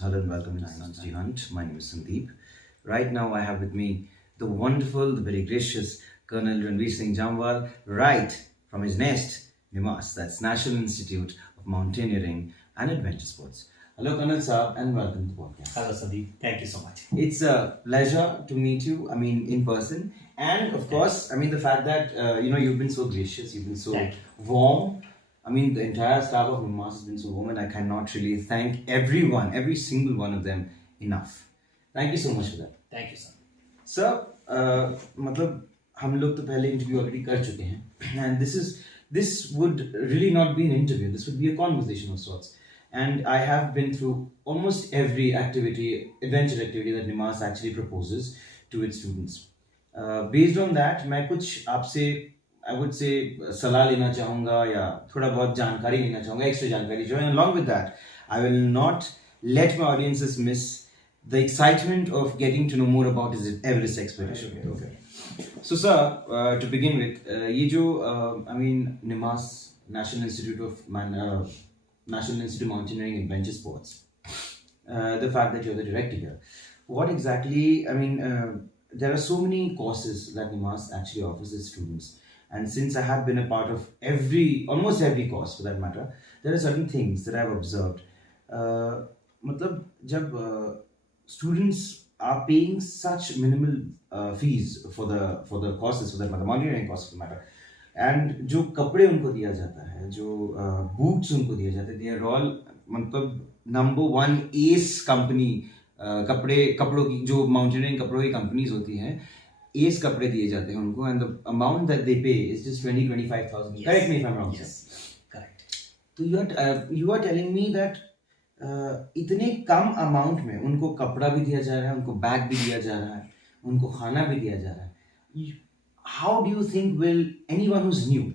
Hello and welcome to Digihunt. My name is Sandeep. Right now I have with me the wonderful, the very gracious Colonel Ranveer Singh Jamwal, right from his nest, NIMAS, that's National Institute of Mountaineering and Adventure Sports. Hello Colonel Sir and welcome to the podcast. Hello Sandeep, thank you so much. It's a pleasure to meet you, in person. And of course, the fact that, you've been so gracious, you've been so warm. The entire staff of NIMAS has been so warm and I cannot really thank everyone, every single one of them enough. Thank you so much for that. Thank you, sir. Sir, हम लोग तो पहले interview already कर चुके हैं, and this would really not be an interview. This would be a conversation of sorts. And I have been through almost every adventure activity that NIMAS actually proposes to its students. Based on that, मैं कुछ आपसे I would say सलाह लेना चाहूँगा या थोड़ा बहुत जानकारी लेना चाहूँगा, extra जानकारी जो है. And along with that, I will not let my audiences miss the excitement of getting to know more about his Everest expedition. Okay. So sir, to begin with, ये जो NIMAS National Institute of Mountaineering and Adventure Sports, the fact that you're the director here, what exactly, there are so many courses that NIMAS actually offers its students. And since I have been a part of almost every course for that matter, there are certain things that I have observed. जब students are paying such minimal fees for the courses, for that matter, mountaineering courses for that matter, and जो कपड़े उनको दिया जाता है, जो boots उनको दिए जाते हैं, they are all number one ace company, कपड़ों की जो mountaineering कपड़ों की companies होती हैं, ace कपड़े दिए जाते हैं उनको, and the amount that they pay is just 20,000-25,000. Yes. Correct me if I'm wrong. Yes, correct. So you are telling me that इतने कम amount में उनको कपड़ा भी दिया जा रहा है, उनको बैग भी दिया जा रहा है, उनको खाना भी दिया जा रहा है. How do you think will anyone who's new,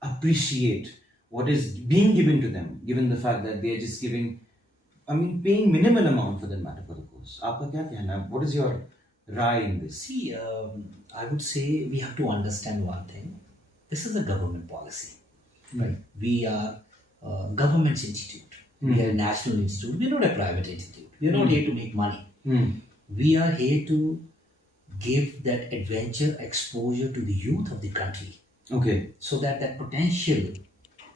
appreciate what is being given to them, given the fact that they are just paying minimal amount for that matter for the course? आपका क्या कहना है? What is your right in this? See, I would say we have to understand one thing. This is a government policy, right? We are a government's institute. We are a national institute. We are not a private institute. We are not here to make money. We are here to give that adventure exposure to the youth of the country. Okay. So that potential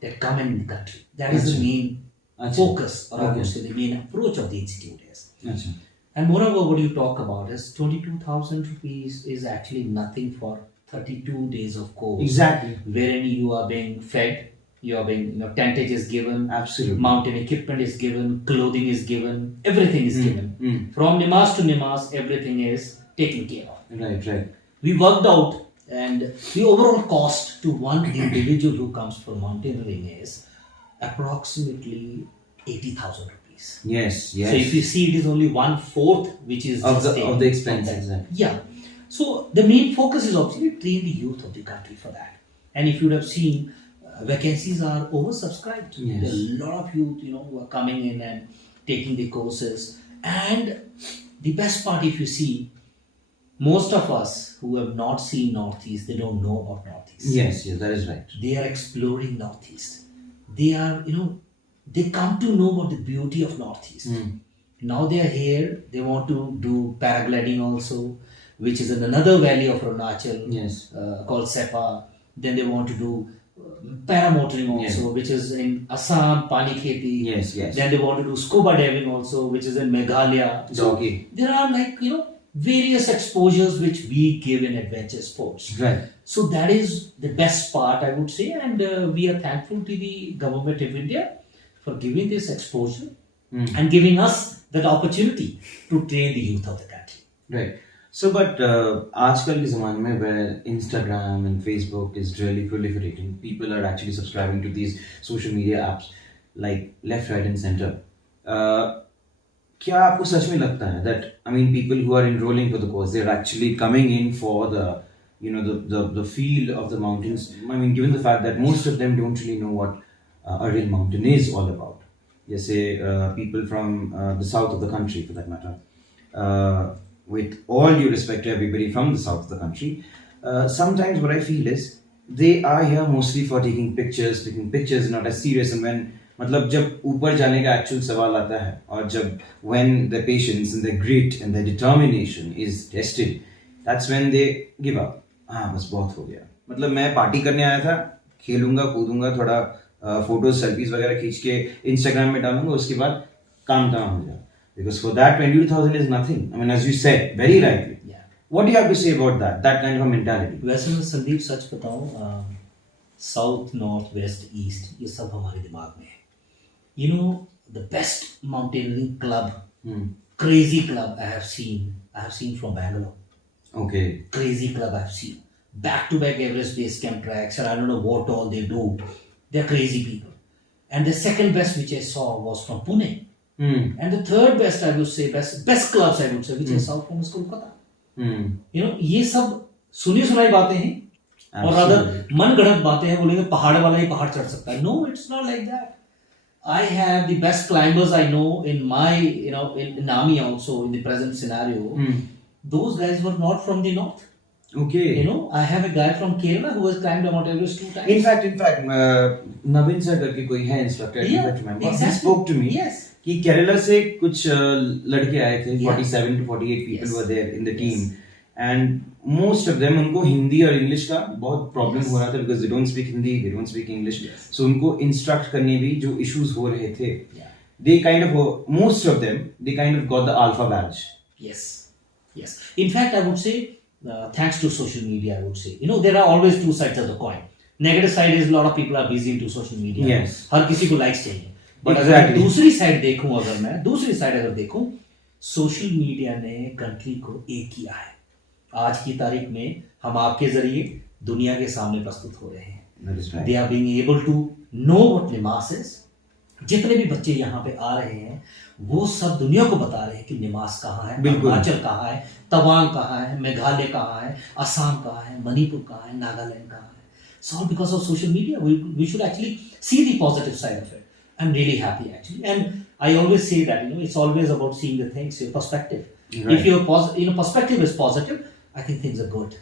that come in the country. That is the main focus, or I would say the main approach of the institute is. And moreover, what you talk about is 22,000 rupees is actually nothing for 32 days of course. Exactly. Wherein you are being fed, you are being, tentage is given, absolutely, mountain equipment is given, clothing is given, everything is given. From NIMAS to NIMAS, everything is taken care of. Right. We worked out, and the overall cost to one individual who comes for mountaineering is approximately 80,000 rupees. Yes. So if you see, it is only 1/4 which is of the expenses. Yeah. So the main focus is obviously train the youth of the country for that. And if you would have seen, vacancies are oversubscribed. Yes. There are a lot of youth, who are coming in and taking the courses. And the best part, if you see, most of us who have not seen Northeast, they don't know about Northeast. Yes, that is right. They are exploring Northeast. They are, they come to know about the beauty of Northeast. Now they are here, they want to do paragliding also, which is in another valley of Arunachal, called Sepa. Then they want to do paramotoring also, which is in Assam, Panikheti. Yes. Then they want to do scuba diving also, which is in Meghalaya. So there are various exposures which we give in adventure sports. Right. So that is the best part, I would say, and we are thankful to the government of India for giving this exposure and giving us that opportunity to train the youth of the country. Right. So, but आजकल के ज़माने में where Instagram and Facebook is really proliferating, people are actually subscribing to these social media apps like left, right, and center. क्या आपको सच में लगता है that people who are enrolling for the course, they're actually coming in for the the feel of the mountains? Given the fact that most of them don't really know what a real mountain is all about. जैसे people from the south of the country, for that matter. With all due respect to everybody from the south of the country, sometimes what I feel is they are here mostly for taking pictures not as serious, and when मतलब जब ऊपर जाने का actual सवाल आता है और जब when the patience and the grit and the determination is tested, that's when they give up. हाँ बस बहुत हो गया, मतलब मैं पार्टी करने आया था, खेलूंगा कूदूंगा थोड़ा, फोटोज सेल्फीज वगैरह खींच के इंस्टाग्राम में डालूंगा, उसके बाद काम तमाम हो जाए. Because for that 22,000 is nothing. I mean, as you said very rightly. Yeah. What do you have to say about that kind of a mentality? वैसे मैं संदीप सच बताऊं, साउथ नॉर्थ वेस्ट ईस्ट ये सब हमारे दिमाग में है. You know, the best mountaineering club, crazy club I have seen from Bangalore. Okay. Crazy club I have seen. Back to back Everest base camp tracks, and I don't know what all they do. They're crazy people. And the second best which I saw was from Pune. And the third best I would say, best clubs I would say, which is South from Kolkata. You know, ये सब सुनी सुनाई बातें हैं. और अगर मन गढ़ंत बातें हैं, बोलेंगे पहाड़ वाला ही पहाड़ चढ़ सकता है. No, it's not like that. I have the best climbers I know in my, in army also, in the present scenario. Those guys were not from the north. Okay. You know, I have a guy from Kerala who has climbed Mount Everest 2 times. In fact, Navin sir करके कोई है instructor, I don't remember. Exactly. He spoke to me. Yes. कि केरला से कुछ लड़के आए थे, 47 to 48 people Yes. were there in the team. And most of them, उनको हिंदी और इंग्लिश का बहुत प्रॉब्लम हो रहा था, because they don't speak Hindi, they don't speak English. So उनको इंस्ट्रक्ट करने भी जो इश्यूज हो रहे थे, they kind of, most of them, they kind of got the alpha badge. Yes. In fact, I would say, thanks to social media, I would say, there are always two sides of the coin. Negative side is a lot of people are busy into social media. Yes. हर किसी को likes चाहिए. But Exactly. अगर दूसरी side देखूं, social media ने country को एक किया है. आज की तारीख में हम आपके जरिए दुनिया के सामने प्रस्तुत हो रहे हैं. That is right. They are being able to know what निमास is. जितने भी बच्चे यहाँ पे आ रहे हैं, वो सब दुनिया को बता रहे हैं कि निमास कहाँ है, अरुणाचल कहाँ है, तवांग कहाँ है, मेघालय कहाँ है, असम कहाँ है, मणिपुर कहाँ है, नागालैंड कहाँ है. It's all because of social media. We should actually see the positive side of it. I'm really happy actually, and I always say that it's always about seeing the things, your perspective. Right. If your perspective is positive, I think things are good.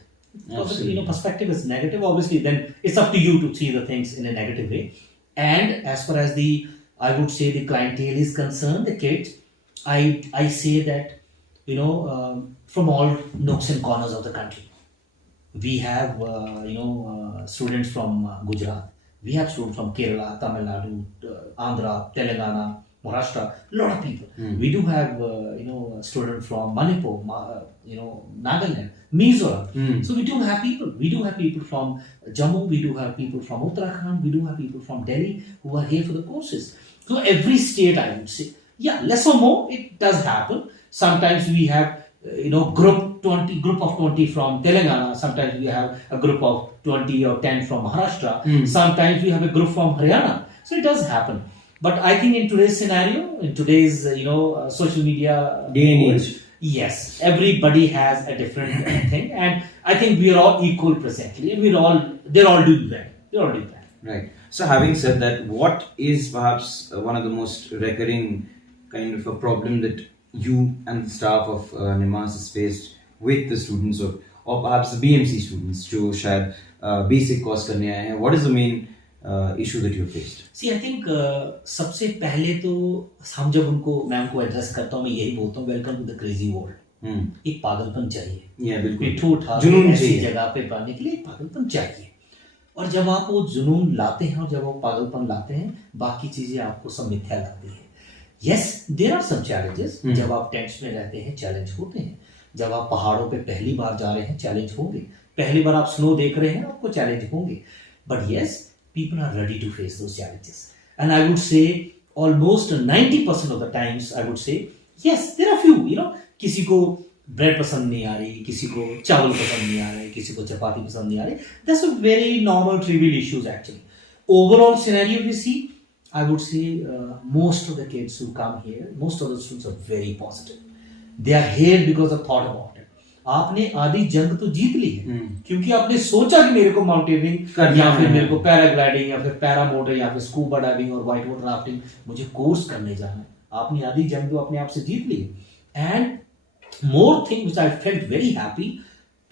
Absolutely. Perspective is negative, obviously then it's up to you to see the things in a negative way. And as far as I would say the clientele is concerned, the kids, I say that from all nooks and corners of the country, we have students from Gujarat, we have students from Kerala, Tamil Nadu, Andhra, Telangana, Maharashtra, a lot of people. We do have students from Manipur, Nagaland, Mizoram. So we do have people. We do have people from Jammu. We do have people from Uttarakhand. We do have people from Delhi who are here for the courses. So every state, I would say, less or more, it does happen. Sometimes we have group of 20 from Telangana. Sometimes we have a group of 20 or 10 from Maharashtra. Sometimes we have a group from Haryana. So it does happen. But I think in today's scenario, in today's social media day and age, yes, everybody has a different thing, and I think we are all equal presently, and they're all doing well. Right. So having said that, what is perhaps one of the most recurring kind of a problem that you and the staff of NIMAS has faced with the students or perhaps the BMC students जो शायद basic course करने आए हैं? What is the main issue that you faced? See, I think सबसे पहले तो मैं उनको एड्रेस करता हूँ, मैं यही बोलता हूँ, welcome to the crazy world. एक पागलपन चाहिए, पिट्ठू उठा ऐसी जगह पे पाने के लिए एक पागलपन चाहिए. और जब आप वो जुनून लाते हैं और जब वो पागलपन लाते हैं, बाकी चीजें आपको सब मिथ्या लगती है. Yes, there are some challenges. जब आप टेंट्स में रहते हैं, चैलेंज होते हैं. जब आप पहाड़ों पे पहली बार जा रहे हैं, चैलेंज होंगे. पहली बार आप स्नो देख रहे हैं, आपको चैलेंज होंगे. But yes, people are ready to face those challenges, and I would say almost 90% of the times I would say yes, there are few, किसी को ब्रेड पसंद नहीं आ रही, किसी को चावल पसंद नहीं आ रहे, किसी को चपाती पसंद नहीं आ रही. That's a very normal trivial issues actually. Overall scenario we see, I would say most of the kids who come here, most of the students are very positive. They are here because of thought about it. आपने आधी जंग तो जीत ली है, क्योंकि आपने सोचा कि मेरे को माउंटेनियरिंग या फिर मेरे को पैराग्लाइडिंग या फिर पैरामोटर या फिर स्कूबा डाइविंग और व्हाइट वाटर राफ्टिंग मुझे कोर्स करने जाना है. आपने आधी जंग तो अपने आप से जीत ली है. And more thing which I felt very happy,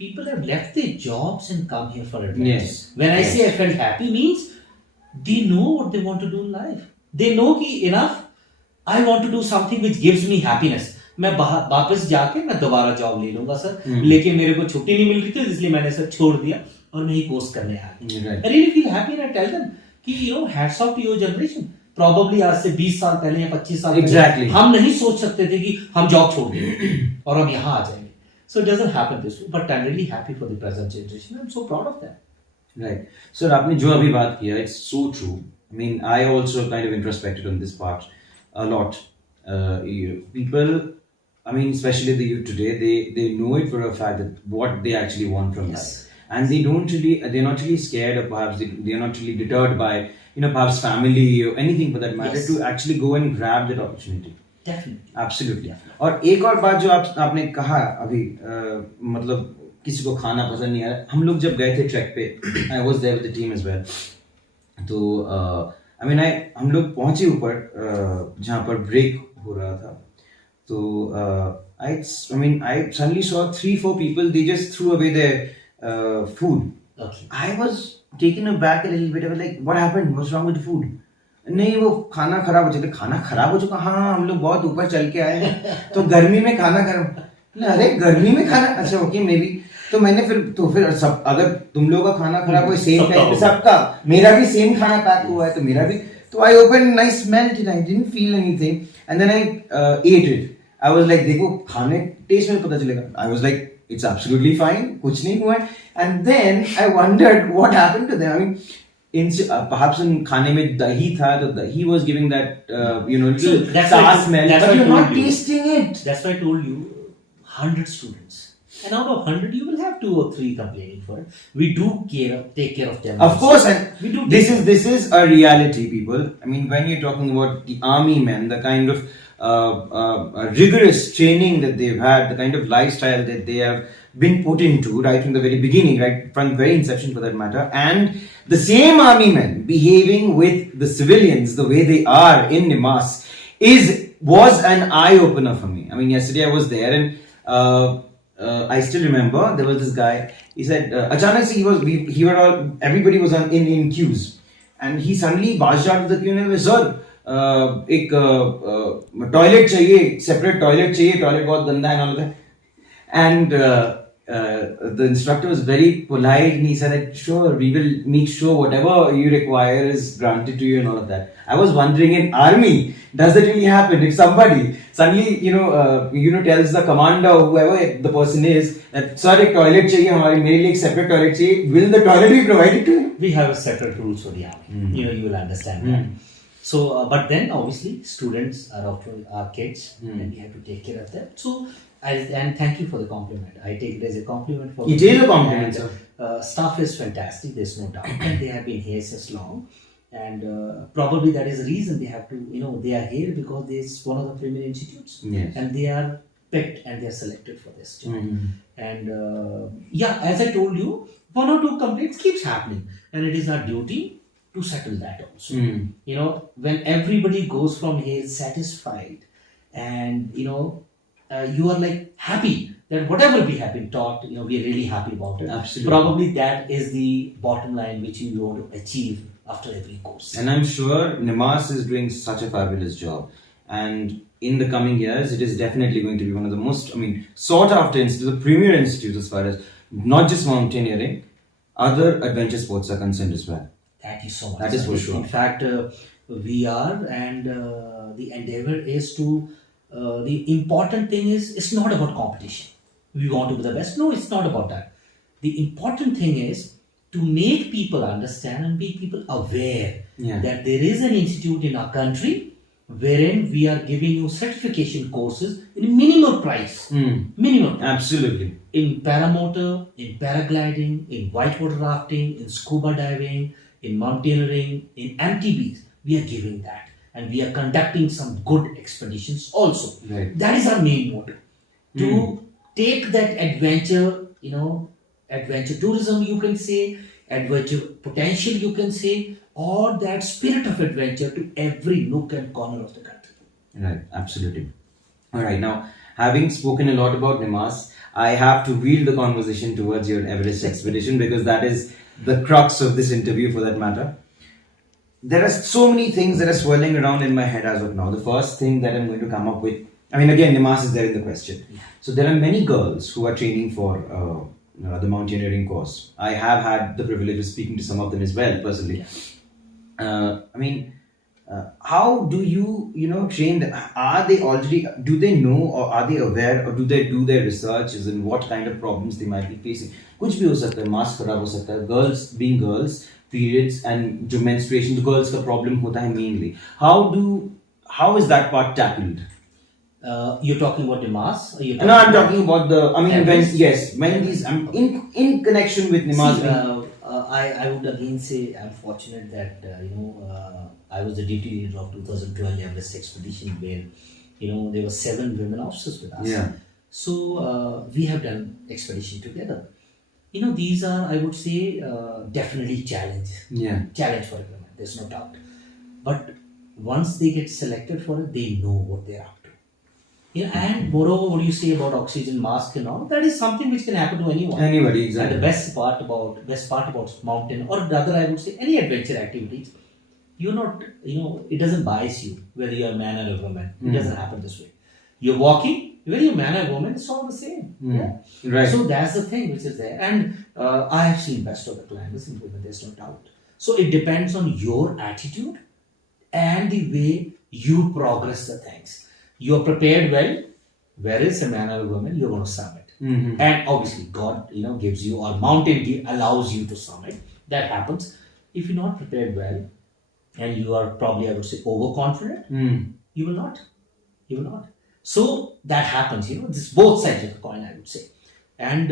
people have left their jobs and come here for adventure. When I say I felt happy means they know what they want to do in life. They know कि enough, I want to do something which gives me happiness. मैं वापस जाके मैं दोबारा job ले लूंगा sir, लेकिन मेरे को छुट्टी नहीं मिल रही थी, इसलिए मैंने सर छोड़ दिया और मैं ही कोर्स करने आ गया. I really feel happy and I tell them कि hats off to your generation. Probably आज से 20 साल पहले या 25 साल पहले हम नहीं सोच सकते थे कि हम जॉब छोड़ देंगे और हम यहाँ आ जाएंगे. So it doesn't happen this way, but I'm really happy for the present generation. I'm so proud of that. Right. Sir, आपने जो अभी बात किया, it's so true. I mean, I also kind of introspected on this part a lot. People, I mean, especially the youth today, they know it for a fact that what they actually want from life, and they're not really scared, or perhaps they're not really deterred by perhaps family or anything for that matter to actually go and grab that opportunity. Definitely. Absolutely. और एक और बात जो आपने कहा अभी, मतलब किसी को खाना पसंद नहीं आ रहा. हम लोग जब गए थे ट्रैक पे, I was there with the team as well. तो हम लोग पहुंचे ऊपर जहाँ पर ब्रेक हो रहा था. तो I suddenly saw 3-4 people. They just threw away their food. Okay. I was taken aback a little bit. I was like, what happened? What's wrong with the food? नहीं, वो खाना खराब हो चुका. खाना खराब हो चुका? हाँ, हम लोग बहुत ऊपर चल के आए हैं, तो गर्मी में खाना खराब. अरे गर्मी में खाना, अच्छा ओके मे बी. तो मैंने फिर सब, अगर तुम लोगों का खाना खराब हो सेम टाइम पे सबका, मेरा भी सेम खाना पैक हुआ है तो मेरा भी. तो I open, I smelled it, I didn't feel anything and then I ate it. I was like, देखो खाने टेस्ट में पता चलेगा. I was like, it's absolutely fine, कुछ नहीं हुआ. And then I wondered what happened to them. I mean perhaps in खाने में दही था, तो he was giving that little sour smell, but you're not tasting it. That's why I told you 100 students, and out of 100 you will have 2 or 3 complaining for it. We do take care of them. Of course, and we do. This is a reality, people. I mean, when you're talking about the army men, the kind of rigorous training that they've had, the kind of lifestyle that they have been put into right from the very beginning, right from the very inception for that matter, and the same army men behaving with the civilians the way they are in Nimas was an eye opener for me. I mean, yesterday I was there and I still remember there was this guy. He said, "Achanak se everybody was in queues, and he suddenly barged out of the queue and said, sir, एक toilet चाहिए, separate toilet चाहिए, toilet बहुत गंदा है and all that." And the instructor was very polite and he said that, sure, we will make sure whatever you require is granted to you and all of that. I was wondering, in army, does it really happen? If somebody suddenly tells the commander or whoever the person is that, sir, एक toilet चाहिए हमारे, मेरे लिए एक separate toilet चाहिए, will the toilet be provided to him? We have a separate rules for the army. You will understand that. So, but then obviously students are our kids, and we have to take care of them. So, and thank you for the compliment. I take it as a compliment for. It is a compliment, sir. Staff is fantastic. There's no doubt, and they have been here since long, and probably that is the reason they have to. They are here because this is one of the premier institutes, yes, and they are picked and they are selected for this job. And as I told you, 1 or 2 complaints keeps happening, and it is our duty to settle that also. When everybody goes from here satisfied, and you are like happy that whatever we have been taught, we are really happy about it. Absolutely. Probably that is the bottom line which you want to achieve after every course. And I'm sure Nimas is doing such a fabulous job. And in the coming years, it is definitely going to be one of the most, sought after institutes, the premier institutes as far as not just mountaineering, other adventure sports are concerned as well. Thank you so much. That is for sure. In fact, we are, and the endeavor is to. The important thing is, it's not about competition. We want to be the best. No, it's not about that. The important thing is to make people understand and make people aware that there is an institute in our country wherein we are giving you certification courses in minimal price. Minimal price. Absolutely. In paramotor, in paragliding, in whitewater rafting, in scuba diving, in mountaineering, in MTBs, we are giving that. And we are conducting some good expeditions also. Right. That is our main motive. To take that adventure, adventure tourism you can say, adventure potential you can say, or that spirit of adventure to every nook and corner of the country. Right, absolutely. Alright, now having spoken a lot about Nimas, I have to wheel the conversation towards your Everest expedition because that is the crux of this interview for that matter. there are so many things that are swirling around in my head as of now. The first thing that I'm going to come up with, I mean, again, the mass is there in the question. So there are many girls who are training for the mountaineering course. I have had the privilege of speaking to some of them as well, personally. I mean, how do you train them? Are they already, do they know, or are they aware, or do they do their researches in what kind of problems they might be facing? कुछ भी हो सकता है, मास खराब हो सकता है, girls being girls, periods and जो menstruation, the girls का problem होता है mainly. How is that part tackled? You're talking about the mass? Or No, I'm talking about the, I mean, when these, I'm in connection with Nimas. I would again say I'm fortunate that, I was the deputy leader of 2012 Everest expedition where, there were 7 women officers with us. Yeah. So we have done expedition together. These are, I would say, definitely challenge for women. There's no doubt. But once they get selected for it, they know what they're up to. And moreover, what you say about oxygen mask and all, that is something which can happen to anyone. Anybody, exactly. And the best part about mountain, or rather I would say any adventure activities, you're not, it doesn't bias you whether you're a man or a woman. It doesn't happen this way. You're walking, whether you're a man or a woman, it's all the same. Yeah? Right. So that's the thing which is there. And I have seen best of the climbers in women, there's no doubt. So it depends on your attitude and the way you progress the things. You're prepared well, whereas a man or a woman, you're going to summit. And obviously, God, gives you, or mountain allows you to summit. That happens. If you're not prepared well, and you are probably, I would say, overconfident, you will not. You will not. So that happens. This both sides of the coin, I would say. And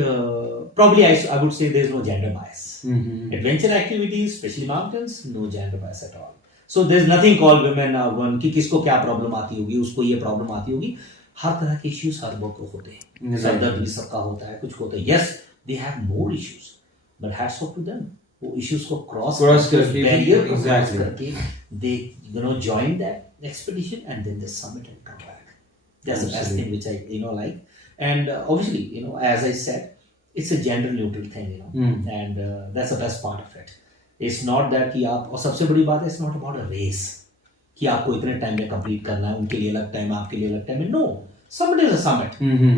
probably I would say there's no gender bias. Adventure activities, especially mountains, no gender bias at all. So there's nothing called women or one कि किसको क्या problem आती होगी, उसको ये problem आती होगी. हर तरह के इश्यूज हर को होते हैं. सर दर्द भी सबका होता है, कुछ होता है. Yes, they have more issues, but hats off to them. वो issues को cross करके, barrier को cross करके, they join that expedition and then they summit and come back. That's the best thing which I like. And obviously, as I said, it's a gender neutral thing, and that's the best part of it. It's not that कि आप, और सबसे बड़ी बात है, it's not about a race कि आपको इतने टाइम में कंप्लीट करना है, उनके लिए अलग टाइम, आपके लिए अलग टाइम है. No, summit is a summit.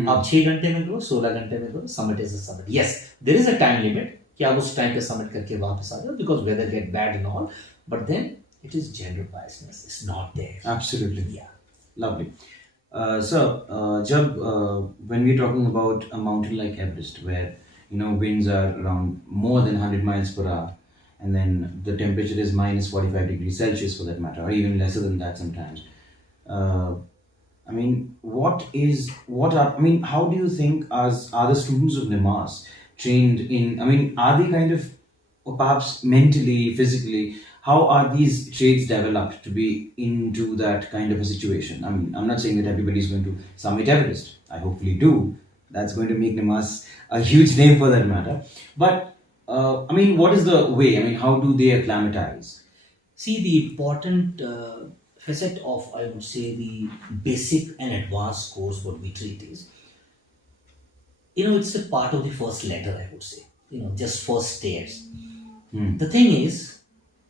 आप 6 घंटे में करो, 16 घंटे में करो, summit is a summit. Yes, there is a time limit कि आप उस टाइम पे summit करके वापस आ जाओ, because weather get bad and all, but then it is gender biasness. It's not there. Absolutely. Yeah. Lovely. When we're talking about a mountain like Everest, where winds are around more than 100 miles per hour, and then the temperature is minus 45 degrees Celsius for that matter, or even lesser than that sometimes. I mean, how do you think are the students of NIMAS trained in, are they kind of, or perhaps mentally, physically, how are these traits developed to be into that kind of a situation? I'm not saying that everybody is going to summit Everest. I hopefully do. That's going to make NIMAS a huge name for that matter. But what is the way? How do they acclimatize? See, the important facet of, I would say, the basic and advanced course what we treat is, it's a part of the first ladder, I would say. Just first stairs. The thing is,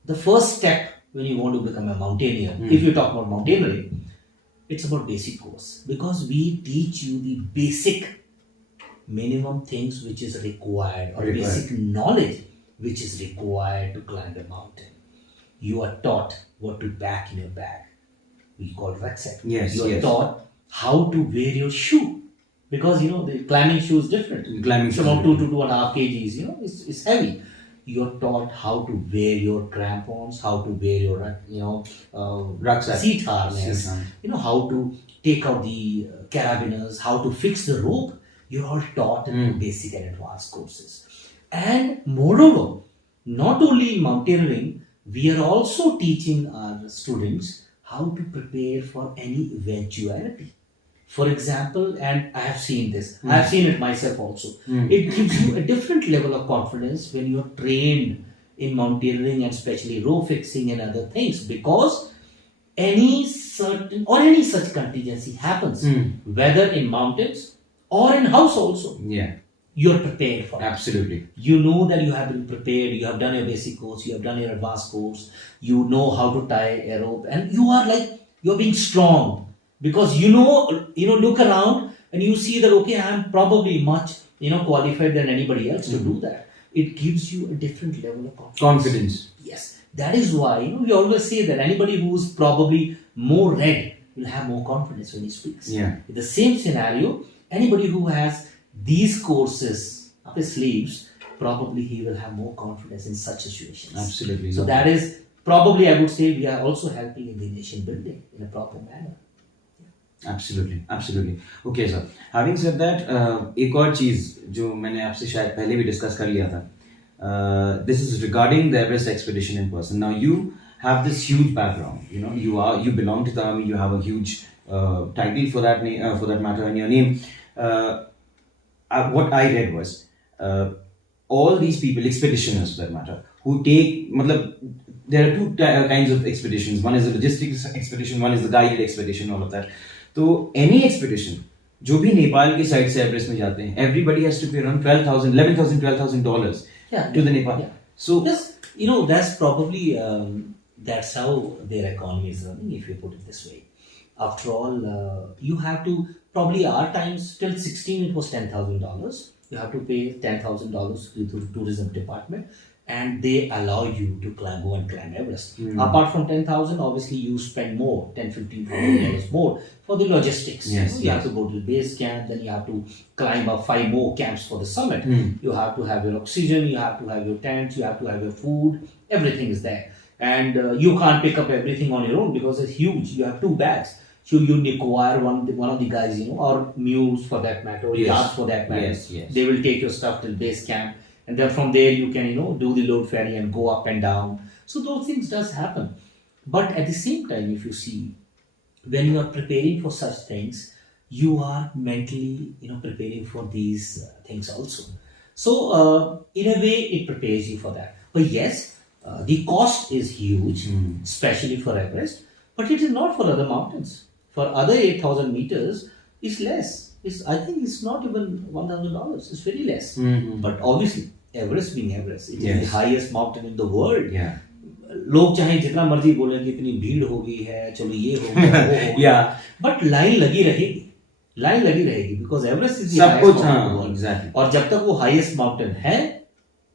the first step when you want to become a mountaineer, if you talk about mountaineering, it's about basic course. Because we teach you the basic minimum things which is required, or basic knowledge which is required to climb a mountain. You are taught what to pack in your bag. We call it rucksack. Yes, you are taught how to wear your shoe. Because, the climbing shoe is different. It's about 2 to 2.5 kgs, it's heavy. You're taught how to wear your crampons, how to wear your, rucksack, seat harness, how to take out the carabiners, how to fix the rope. You're all taught in basic and advanced courses. And moreover, not only in mountaineering, we are also teaching our students how to prepare for any eventuality. For example, and I have seen this, I have seen it myself also. It gives you a different level of confidence when you're trained in mountaineering and especially rope fixing and other things, because any such contingency happens, whether in mountains or in house also. Yeah. you're prepared for it. Absolutely. You know that you have been prepared, you have done your basic course, you have done your advanced course, you know how to tie a rope, and you are like, you're being strong because look around and you see that, okay, I am probably much, qualified than anybody else to do that. It gives you a different level of confidence. Yes. That is why, we always say that anybody who's probably more red will have more confidence when he speaks. Yeah. In the same scenario, anybody who has these courses up his sleeves, probably he will have more confidence in such situations. Absolutely. So that is probably, I would say, we are also helping in the nation building in a proper manner. Absolutely, absolutely. Okay, sir. Having said that, एक और चीज जो मैंने आपसे शायद पहले भी discuss कर लिया था. This is regarding the Everest expedition in person. Now you have this huge background. You belong to the army. You have a huge title for that matter in your name. What I read was all these people, expeditioners for that matter, who take, there are two kinds of expeditions. One is the logistics expedition, one is the guided expedition, all of that. So any expedition, जो भी नेपाल की side से Everest में जाते हैं, everybody has to pay around $12,000 to the Nepal. Yeah. So that's probably that's how their economy is running, if you put it this way. After all, you have to, probably our times till 16 it was $10,000. You have to pay $10,000 to the tourism department, and they allow you to go and climb Everest. Apart from 10,000, obviously you spend more, $10,000-$15,000 more for the logistics. Yes, you have to go to the base camp, then you have to climb up 5 more camps for the summit. You have to have your oxygen, you have to have your tents, you have to have your food, everything is there. And you can't pick up everything on your own because it's huge. You have 2 bags. So you require one of the guys, or mules for that matter, or yards for that matter. Yes. They will take your stuff till base camp. And then from there you can, do the load ferry and go up and down. So those things does happen. But at the same time, if you see, when you are preparing for such things, you are mentally, preparing for these things also. So in a way, it prepares you for that. But yes, the cost is huge, especially for Everest. But it is not for other mountains. For other 8,000 meters, it's less. I think it's not even $1,000. It's very less. But obviously, Everest being Everest, it is the highest mountain in the world. Yeah. लोग चाहे जितना मर्जी बोलें कि इतनी भीड़ हो गई है, चलो ये हो गया, वो हो गया, बट लाइन लगी रहेगी because Everest is the highest mountain in the world. Exactly. और जब तक वो highest mountain है,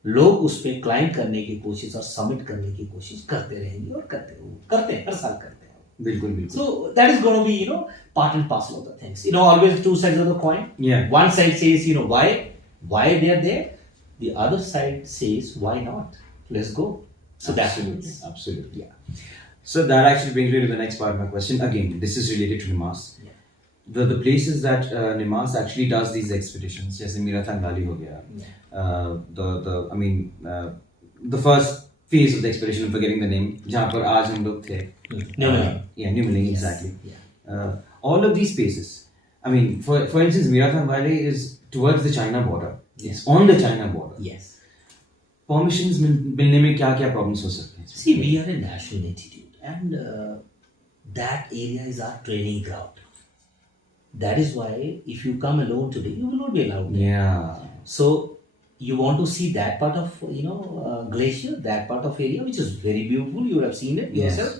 लोग उस पे क्लाइंब करने की कोशिश और समिट करने की कोशिश करते रहेंगे और करते हैं, हर साल करते हैं. बिल्कुल. So that is going to be, part and parcel of the things. Always 2 sides of the coin. Yeah. One side says, why they are there. The other side says, why not? Let's go. So Absolutely. Yeah. So that actually brings me to the next part of my question. Again, this is related to Nimas. Yeah. The places that Nimas actually does these expeditions, जैसे Mirathon Valley हो गया. The first phase of the expedition, I'm forgetting the name, जहाँ पर आज हम लोग थे. Newmaling, exactly. Yeah. All of these places, for instance, Mirathon Valley is towards the China border. It's on the China border. Yes. Permissions मिलने में क्या problems हो सकते हैं? See, we are a national institute, and that area is our training ground. That is why if you come alone today, you will not be allowed there. Yeah. So you want to see that part of glacier, that part of area, which is very beautiful. You have seen it yourself.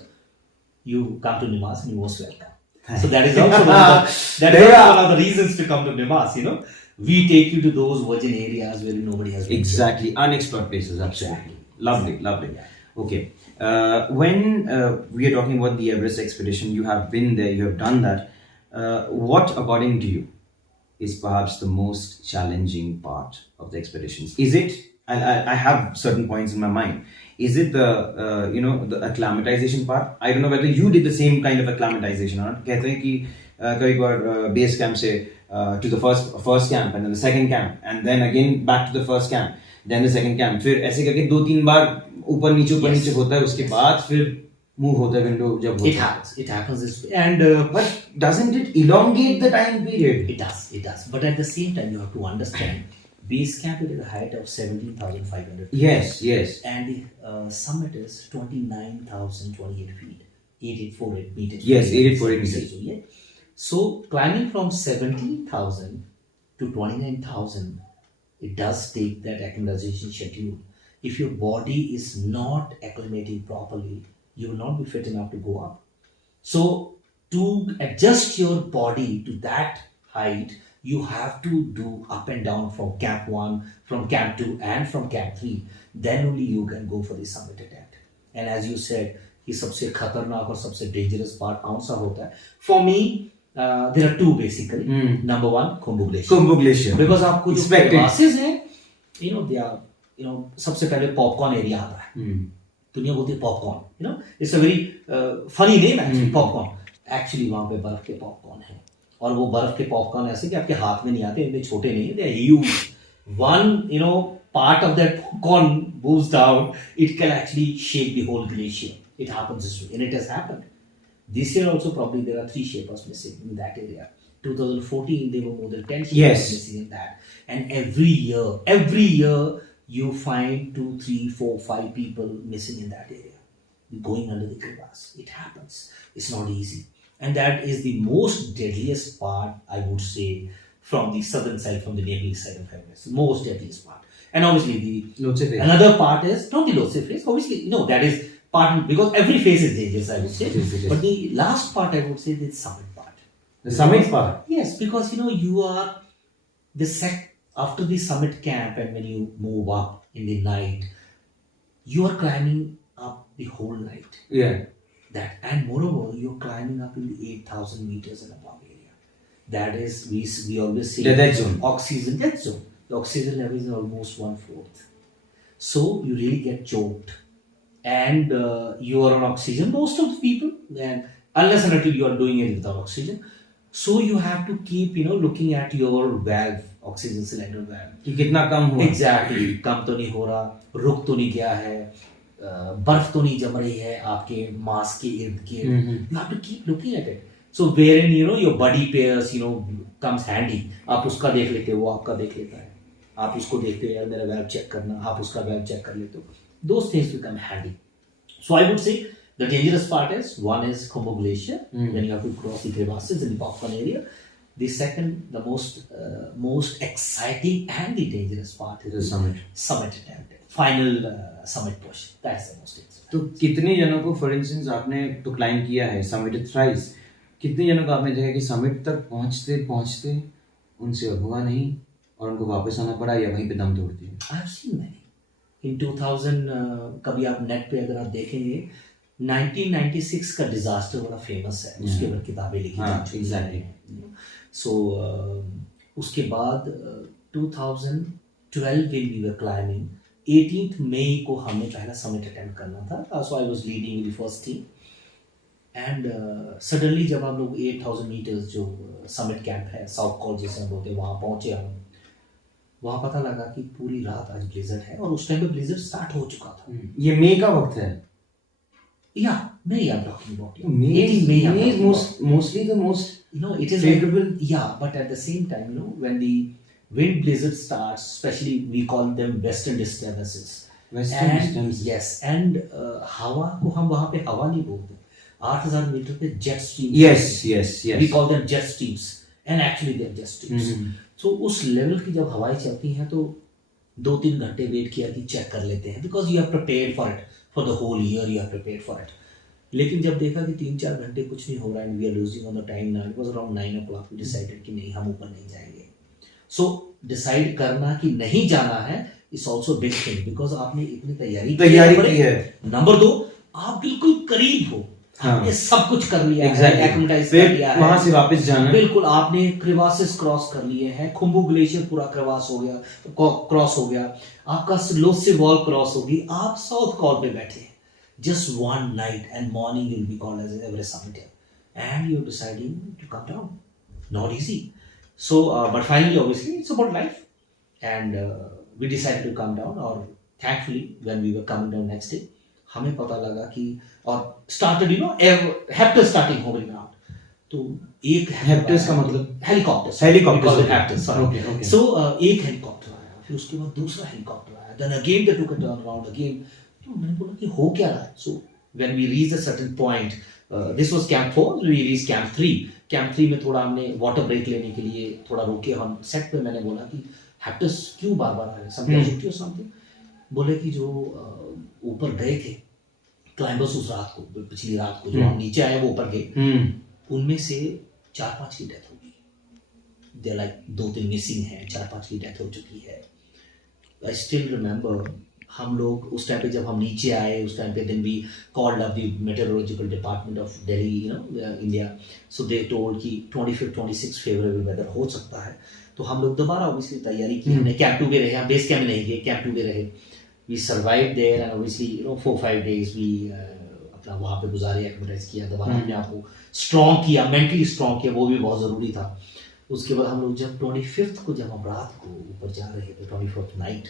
You come to Nimas and you're most welcome. So that is also one of the reasons to come to Nimas. We take you to those virgin areas where nobody has been. Exactly, unexplored places. Absolutely, lovely. Yeah. Okay, when we are talking about the Everest expedition, you have been there, you have done that. What, according to you, is perhaps the most challenging part of the expeditions? Is it? I have certain points in my mind. Is it the acclimatization part? I don't know whether you did the same kind of acclimatization or not. कहते हैं कि कई बार base camp से to the first camp and then the second camp and then again back to the first camp, then the second camp. फिर ऐसे करके 2-3 बार ऊपर नीचे होता है. उसके बाद फिर move होता है window जब होता है. It happens this way. And but doesn't it elongate the time period? It does. But at the same time, you have to understand, base camp is at a height of 17,500 feet. Yes. And the summit is 29,028 feet. 8848 meters. Yes, 8848 meters. Yeah. So climbing from 17,000 to 29,000 it does take that acclimatization schedule. If your body is not acclimating properly, you will not be fit enough to go up. So to adjust your body to that height, you have to do up and down from camp 1, from camp 2, and from camp 3. Then only you can go for the summit attempt. And as you said, कि सबसे खतरनाक और सबसे dangerous part कौन सा होता है? For me, there are two basically. Number one, Khumbu Glacier. Khumbu Glacier. Because आपको जो crevasses हैं, they are, सबसे पहले popcorn area आता है. दुनिया बोलती है popcorn. It's a very funny name actually, popcorn. Actually वहाँ पे बर्फ के पॉपकॉर्न है और वो बर्फ के पॉपकॉर्न ऐसे कि आपके हाथ में नहीं आते, इतने छोटे नहीं है, they are huge. One part of that popcorn moves down, it can actually shake the whole glacier. It happens this way, and it has happened. This year also probably there are 3 Sherpas missing in that area. 2014 there were more than 10 Sherpas missing in that, and every year you find 2, 3, 4, 5 people missing in that area, going under the crevasse. It happens. It's not easy. And that is the most deadliest part, I would say, from the southern side, from the neighboring side of Everest. The most deadliest part. And obviously, another part is not the Lhotse phase. Obviously, that is part, because every phase is dangerous, I would say. But the last part, I would say, is the summit part. The summit part? Yes, because you are after the summit camp, and when you move up in the night, you are climbing up the whole night. Yeah. And moreover, you're climbing up in the 8,000 meters and above area. That is, we always say, the death zone. Oxygen death zone. The oxygen level is almost 1/4. So you really get choked, and you are on oxygen. Most of the people, and unless and until you are doing it without oxygen, so you have to keep looking at your valve, oxygen cylinder valve. कि कितना कम हुआ? Exactly, कम तो नहीं हो रहा, रुक तो नहीं गया है, बर्फ तो नहीं जम रही है आपके मास्क के इर्द गिर्द. You have to keep looking at it. So wherein your buddy pairs comes handy. आप उसका देख लेते हो, वो आपका देख लेता है. आप उसको देखते हो, यार मेरा वेब चेक करना, आप उसका वेब चेक कर लेते हो. Those things become handy. So I would say the dangerous part is, one is Khumbu Glacier, when you have to cross the crevasses in the popcorn area. The second, the most exciting and the dangerous part is the summit attempt. Final summit push. That's the most exciting. तो कितने जनों को, for instance आपने तो climb किया है summit thrice, कितने जनों को आपने देखा कि समिट तक पहुंचते उनसे हुआ नहीं और उनको वापस आना पड़ा या वहीं पे दम तोड़ दिया? I have seen many. In 2000, कभी आप नेट पे अगर आप देखेंगे, 1996 का डिजास्टर बड़ा फेमस है, उसके ऊपर किताबें लिखी जा चुकी हैं. So उसके बाद 2012 when we were climbing, 18th मई को हमने पहला समिट अटेम्प्ट करना था. So I was leading the first team. And suddenly जब हम लोग 8,000 meters जो समिट कैंप है, साउथ कॉल जिसे हम बोलते हैं, वहाँ पहुँचे हम, वहाँ पता लगा कि पूरी रात आज ब्लिजर्ड है, और उस टाइम पे ब्लिजर्ड स्टार्ट हो चुका था. ये मई का वक्त है? Yeah, May I'm talking about. May is mostly the most it is favorable. Yeah, but at the same time, when the wind blizzard starts, especially we call them western disturbances. Yes, and हवा को हम वहाँ पे हवा नहीं बोलते. 8,000 metre पे jet streams. Yes. We call them jet streams, and actually they are jet streams. So उस लेवल की जब हवाएं चलती हैं तो 2-3 घंटे वेट किया कि चेक कर लेते हैं, because you are prepared for it. For the whole year you are prepared for it. लेकिन जब देखा कि 3-4 घंटे कुछ नहीं हो रहा, and we are losing on the time now, it was around 9 o'clock, we decided कि नहीं, हम ऊपर नहीं जाएंगे. So decide करना कि नहीं जाना है is also a big thing, because आपने इतनी तैयारी की है. नंबर 2, आप बिल्कुल करीब हो, आपने सब कुछ कर लिया है, एक्लिमेटाइज कर लिया है, वहां से वापस जाना, बिल्कुल आपने क्रेवासेस क्रॉस कर लिए हैं, खुम्बू ग्लेशियर पूरा क्रॉस हो गया, आपका लोत्से वॉल क्रॉस होगी, आप साउथ कॉल पे बैठे हैं. Just one night and morning you'll be called as Everest summiter, and you're deciding to come down. Not easy. So, but finally, obviously, it's about life, and we decided to come down. Or thankfully, when we were coming down next day, हमें पता लगा कि और started hectors starting hovering around. तो एक hectares का मतलब helicopters. Okay. So एक हेलीकॉप्टर आया, फिर उसके बाद दूसरा हेलीकॉप्टर आया. Then again they took a turn around again. तो मैंने बोला कि हो क्या रहा है. So when we reached a certain point, this was camp 4, we reached camp 3. Camp 3 में थोड़ा हमने वाटर ब्रेक लेने के लिए थोड़ा रुके हम सेट पे। मैंने बोला कि हैप्टस क्यों बार बार आ रहे, समथिंग समथिंग। बोले कि जो ऊपर गए थे क्लाइंबर्स उस रात को, पिछली रात को जो हम नीचे आए वो ऊपर गए, उनमें से 4-5 की डेथ हो गई। दे लाइक 2-3 मिसिंग हैं, 4-5 की डेथ हो चुकी है। आई स्टिल रिमेंबर हम लोग उस टाइम पे जब हम नीचे आए उस टाइम पे then we called up the meteorological department of Delhi, India. So they told कि 25-26 फेवरेबल वेदर हो सकता है। तो हम लोग दोबारा ऑब्वियसली तैयारी की, हमने कैंप 2 में रहे, हम बेस कैंप में नहीं गए, कैंप 2 में रहे। We survive there and obviously 4-5 days we अपना वहाँ पे गुजारे, एक्टिविटाइज किया, दोबारा अपने आप को स्ट्रॉन्ग किया, मेंटली स्ट्रॉन्ग किया, वो भी बहुत ज़रूरी था। उसके बाद हम लोग जब 25th को जब हम रात को ऊपर जा रहे थे, 24th night,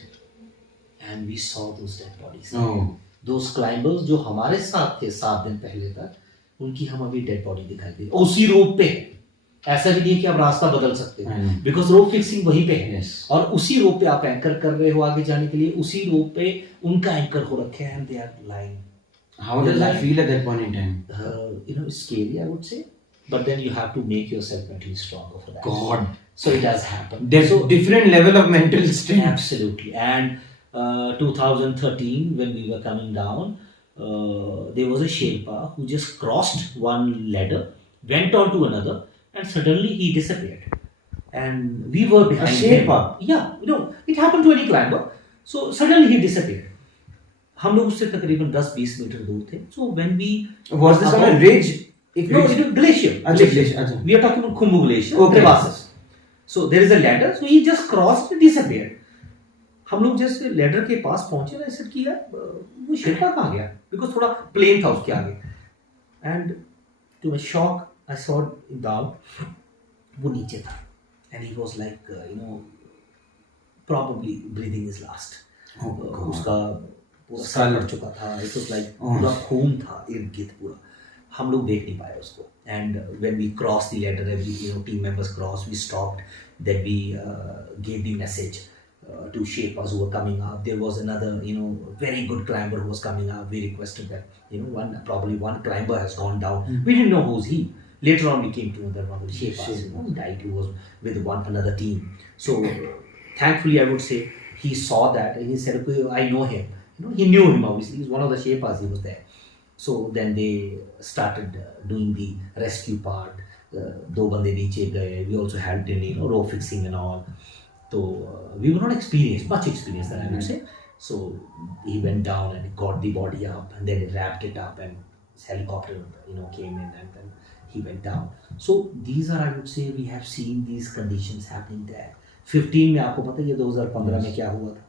and we saw those dead bodies. Those climbers जो हमारे साथ थे 7 दिन पहले तक, उनकी हम अभी डेड बॉडी दिखाई दी उसी रोप पे। ऐसा भी नहीं है कि आप रास्ता बदल सकते हैं, बिकॉज रोप फिक्सिंग वहीं पे है, और उसी रोप पे आप एंकर कर रहे हो आगे जाने के लिए, उसी रोप पे उनका एंकर हो रखे हैं, and they are lying. How does that feel at that point in time? It's scary, I would say, but then you have to make yourself mentally stronger for that. God. So it has happened. There's a different level of mental strength. Absolutely. And 2013 when we were coming down, there was a Sherpa who just crossed one ladder, went on to another, and suddenly he disappeared. And we were behind a Sherpa? him. Yeah, it happened to any climber. So suddenly he disappeared. हम लोग उससे तकरीबन 10-20 metre दूर थे. So when we was this on a ridge? No, it is glacier. Glacier. We are talking about Khumbu Glacier. Okay. So there is a ladder. So he just crossed and disappeared. हम लोग जैसे ladder के पास पहुंचे ना, ऐसा किया वो शेरपा कहाँ गया, बिकॉज थोड़ा प्लेन था उसके आगे। And to my shock I saw down, वो नीचे था, and he was like probably breathing his last. उसका पूरा सर कट चुका था, इट वाज लाइक पूरा खून था इर्द गिर्द पूरा। हम लोग देख नहीं पाए उसको। And when we cross the ladder, every team members cross, we stopped, then we gave the message to Sherpas who were coming up. There was another, very good climber who was coming up. We requested that, probably one climber has gone down. We didn't know who's he. Later on, we came to know that one of the Sherpas who died, who was with another team. So, thankfully, I would say, he saw that and he said, okay, I know him. He knew him, obviously. He's one of the Sherpas, he was there. So, then they started doing the rescue part. 2 बंदे नीचे गए. We also helped in, rope fixing and all. So we were not much experienced that I would say. So he went down and got the body up, and then he wrapped it up, and his helicopter came in, and then he went down. So these are, I would say, we have seen these conditions happening there. 15 में आपको पता है ये 2015 में क्या हुआ था,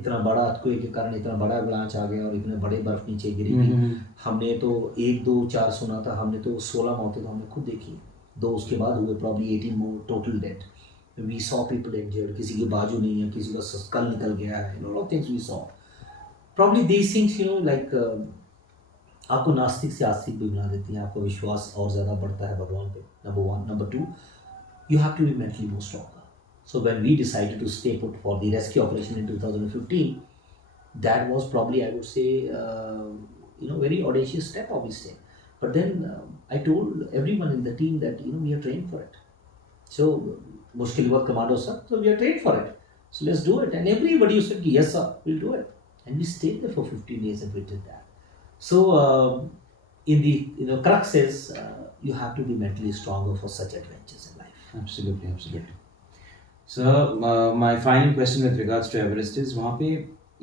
इतना बड़ा earthquake के कारण इतना बड़ा avalanche आ गया और इतने बड़े बर्फ नीचे गिरी थी। हमने तो 1, 2, 4 सुना था, हमने तो 16 मौतें तो हमने खुद देखी, 2 उसके बाद हुए, probably 18 more total dead. We saw people injured, किसी की बाजू नहीं है, किसी का स्कल निकल गया है, lot of things we saw. Probably these things, like आपको नास्तिक से आस्तिक भी बना देती हैं, आपका विश्वास और ज़्यादा बढ़ता है भगवान पे, number 1. Number 2, you have to be mentally more stronger. So when we decided to stay put for the rescue operation in 2015, that was probably, I would say, very audacious step, obviously. But then I told everyone in the team that, we are trained for it. So मुश्किल वक्त commando sir, so we are trained for it, so let's do it. And everybody said yes sir, we'll do it, and we stayed there for 15 days and we did that. So in the crux is you have to be mentally stronger for such adventures in life. Absolutely. So my final question with regards to Everest is, वहाँ पे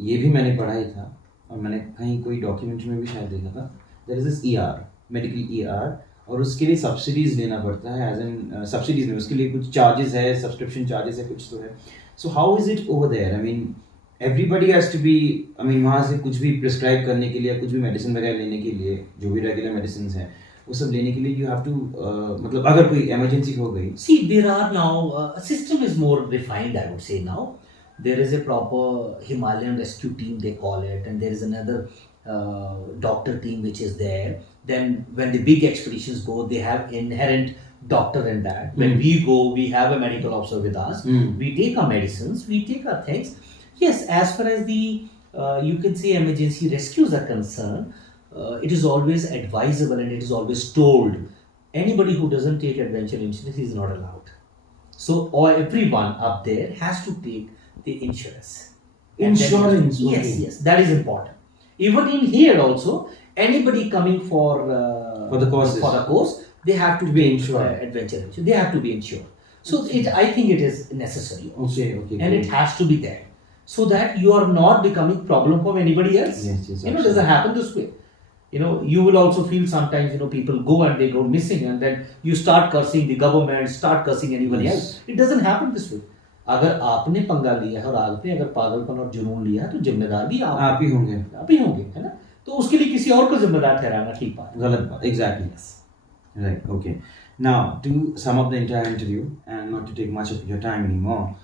ये भी मैंने पढ़ा ही था और मैंने कहीं कोई डॉक्यूमेंट्री में भी शायद देखा था, there is this ER, medical ER, और उसके लिए सब्सिडीज लेना पड़ता है, एज एन सब्सिडीज में उसके लिए कुछ चार्जेस है, सब्सक्रिप्शन चार्जेस है, कुछ तो है. So how is it over there? I mean everybody has to be, I mean वहाँ से कुछ भी प्रिस्क्राइब करने के लिए, कुछ भी मेडिसिन वगैरह लेने के लिए, जो भी रेगुलर मेडिसिन हैं वो सब लेने के लिए यू हैव टू, मतलब अगर कोई इमरजेंसी हो गई. See there are now system is more refined, I would say. Now there is a proper Himalayan rescue team, they call it, and there is another doctor team which is there. Then when the big expeditions go, they have inherent doctor in that. When we go, we have a medical officer with us. We take our medicines, we take our things. Yes, as far as the you can say emergency rescues are concerned, it is always advisable and it is always told anybody who doesn't take adventure insurance is not allowed. So, or everyone up there has to take the insurance. And that is- Insurance. yes, Okay. yes, that is important. Even in here also, anybody coming for the courses. for the course, they have to be take, insured. adventure insurance. They have to be insured. So I think it is necessary, also. Okay. And it has to be there, so that you are not becoming problem for anybody else. Yes, It doesn't happen this way. You will also feel sometimes, people go and they go missing, and then you start cursing the government, start cursing anybody Yes. else. It doesn't happen this way. अगर आपने पंगा लिया है और आपने अगर पागलपन और जुनून लिया है तो जिम्मेदार भी आप ही होंगे. आप ही होंगे, है ना? तो उसके लिए किसी और को जिम्मेदार ठहराना ठीक बात है. गलत बात. Exactly. Right. Okay. Now, to sum up the entire interview and not to take much of your time anymore,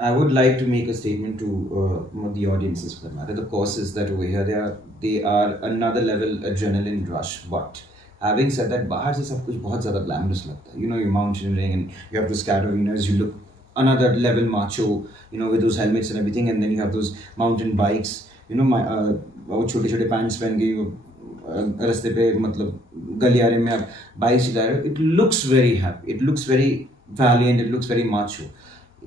I would like to make a statement to the audiences for that matter. The courses that over here, they are another level adrenaline rush. But having said that, बाहर से सब कुछ बहुत ज़्यादा glamorous लगता है. You're mountaineering and you have those Carolinas, you look another level macho, with those helmets and everything, and then you have those mountain bikes. वो छोटे छोटे पैंट्स पहन के रास्ते पे मतलब गलियारे में आप बाइक चला रहे हो. It looks very happy. It looks very valiant. It looks very macho.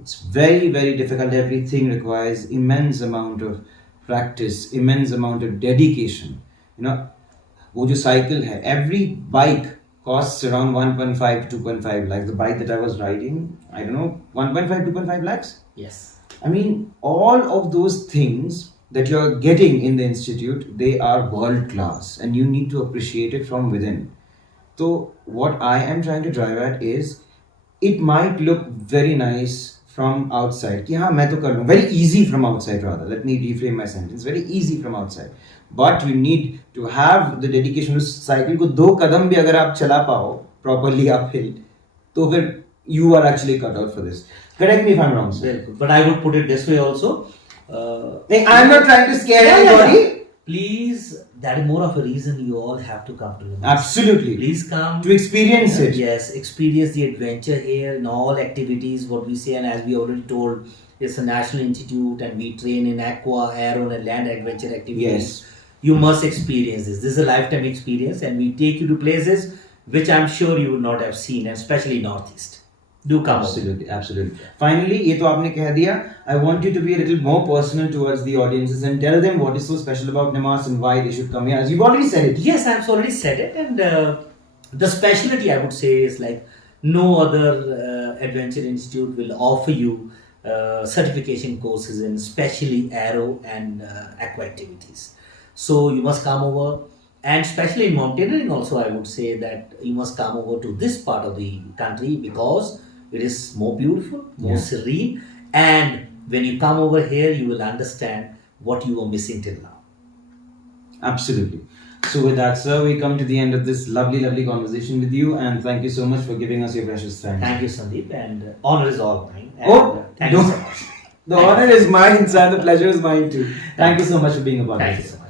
It's very, very difficult. Everything requires immense amount of practice, immense amount of dedication. वो जो cycle है, every bike costs around 1.5 to 2.5 lakhs. The bike that I was riding, I don't know, 1.5 2.5 lakhs. Yes. I mean, all of those things that you're getting in the institute, they are world class, and you need to appreciate it from within. So what I am trying to drive at is, it might look very nice from outside. कि हाँ मैं तो कर लूँ. Very easy from outside rather. Let me reframe my sentence. Very easy from outside. But you need to have the dedication to cycle को 2 कदम भी अगर आप चला पाओ properly uphill, तो फिर you are actually cut out for this. Correct me if I'm wrong, sir. Very good. But I would put it this way also. I'm not trying to scare anybody. Please, that is more of a reason you all have to come to the Namaste. Absolutely. Please come To experience it. Yes, experience the adventure here in all activities. What we say, and as we already told, it's a national institute, and we train in aqua, aero, and land adventure activities. Yes. You must experience this. This is a lifetime experience, and we take you to places which I'm sure you would not have seen, and especially Northeast. Do come over. Absolutely. Finally, ये तो आपने कह दिया. I want you to be a little more personal towards the audiences and tell them what is so special about Nemas and why they should come here. As you've already said it. Yes, I've already said it, and the specialty I would say is like no other adventure institute will offer you certification courses in especially aero and aqua activities. So you must come over, and especially in mountaineering also I would say that you must come over to this part of the country because it is more beautiful, more serene, and when you come over here you will understand what you were missing till now. Absolutely. So with that, sir, we come to the end of this lovely conversation with you, and thank you so much for giving us your precious time. Thank you, Sandeep, and honor is all mine. And, thank you so much. The honor is mine, sir. The pleasure is mine too. Thank you so much for being a part of Thank it. you so much.